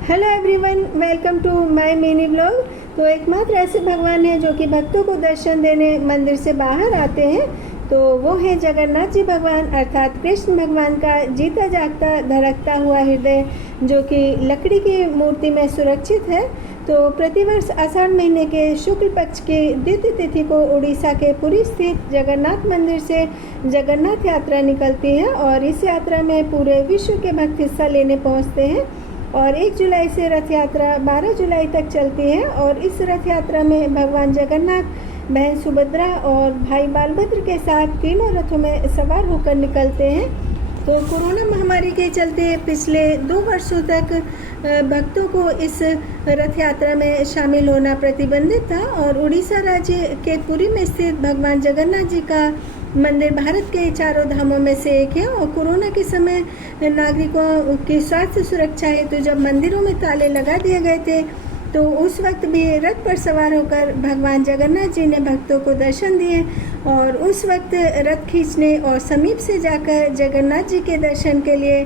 Hello everyone, welcome to my mini blog. तो एकमात्र ऐसे भगवान हैं जो कि भक्तों को दर्शन देने मंदिर से बाहर आते हैं। तो वो है जगन्नाथ जी भगवान, अर्थात कृष्ण भगवान का जीता जागता धड़कता हुआ हृदय, जो कि लकड़ी की मूर्ति में सुरक्षित है। तो प्रतिवर्ष आषाढ़ महीने के शुक्ल पक्ष की द्वितीय तिथि को उड़ीसा के पुरी स्थित जगन्नाथ मंदिर से जगन्नाथ यात्रा निकलती है और इस यात्रा में पूरे विश्व के भक्त हिस्सा लेने पहुंचते हैं। और 1 जुलाई से रथ यात्रा 12 जुलाई तक चलती है और इस रथ यात्रा में भगवान जगन्नाथ, बहन सुभद्रा और भाई बालभद्र के साथ तीनों रथों में सवार होकर निकलते हैं। तो कोरोना महामारी के चलते पिछले 2 वर्षों तक भक्तों को इस रथ यात्रा में शामिल होना प्रतिबंधित था और उड़ीसा राज्य के पुरी में स्थित भगवान जगन्नाथ जी का मंदिर भारत के चारों धामों में से एक है। और कोरोना के समय नागरिकों की स्वास्थ्य सुरक्षा हेतु जब मंदिरों में ताले लगा दिए गए थे, तो उस वक्त भी रथ पर सवार होकर भगवान जगन्नाथ जी ने भक्तों को दर्शन दिए और उस वक्त रथ खींचने और समीप से जाकर जगन्नाथ जी के दर्शन के लिए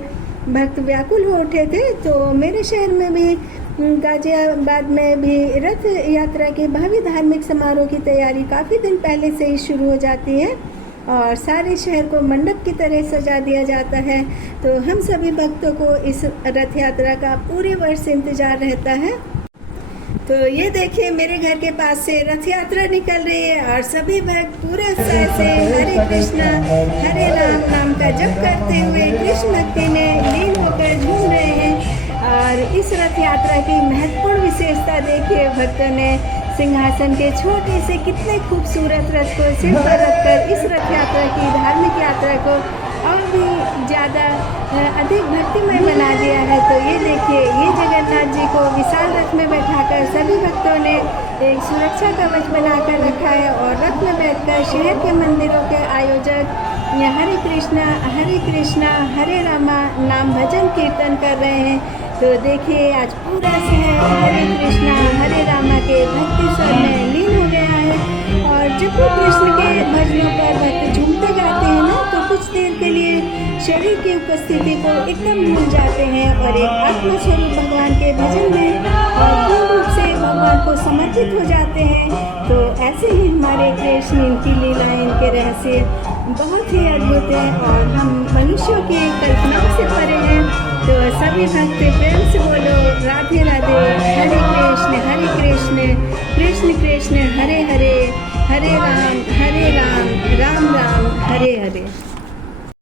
भक्त व्याकुल हो उठे थे। तो मेरे शहर में भी, गाजियाबाद में भी रथ यात्रा के भव्य धार्मिक समारोह की तैयारी काफ़ी दिन पहले से ही शुरू हो जाती है और सारे शहर को मंडप की तरह सजा दिया जाता है। तो हम सभी भक्तों को इस रथ यात्रा का पूरे वर्ष इंतजार रहता है। तो ये देखिए, मेरे घर के पास से रथ यात्रा निकल रही है और सभी भक्त पूरे उत्साह से हरे कृष्णा हरे राम नाम का जप करते हुए कृष्ण भक्ति में लीन होकर झूम रहे हैं। और इस रथ यात्रा की महत्वपूर्ण विशेषता देखिए, भक्तों ने सिंहासन के छोटे से कितने खूबसूरत रथ को सिर पर रखकर इस रथ यात्रा की धार्मिक यात्रा को और भी ज़्यादा अधिक भक्तिमय बना दिया है। तो ये देखिए, ये जगन्नाथ जी को विशाल रथ में बैठाकर सभी भक्तों ने एक सुरक्षा कवच बनाकर रखा है और रथ में बैठकर शहर के मंदिरों के आयोजक हरे कृष्णा हरे रामा नाम भजन कीर्तन कर रहे हैं। तो देखिए, आज पूरा शहर हरे कृष्णा हरे रामा के भक्ति स्वर में लीन हो गया है। और जब भी कृष्ण के भजनों पर भक्त झूमते गाते हैं ना, तो कुछ देर के लिए शरीर की उपस्थिति को एकदम भूल जाते हैं और एक आत्मस्वरूप भगवान के भजन में पूर्ण रूप से भगवान को समर्पित हो जाते हैं। तो ऐसे ही हमारे कृष्ण, इनकी लीलाएं, इनके रहस्य बहुत ही अद्भुत है और हम मनुष्यों की कल्पनाओं से परे हैं। तो सभी भक्त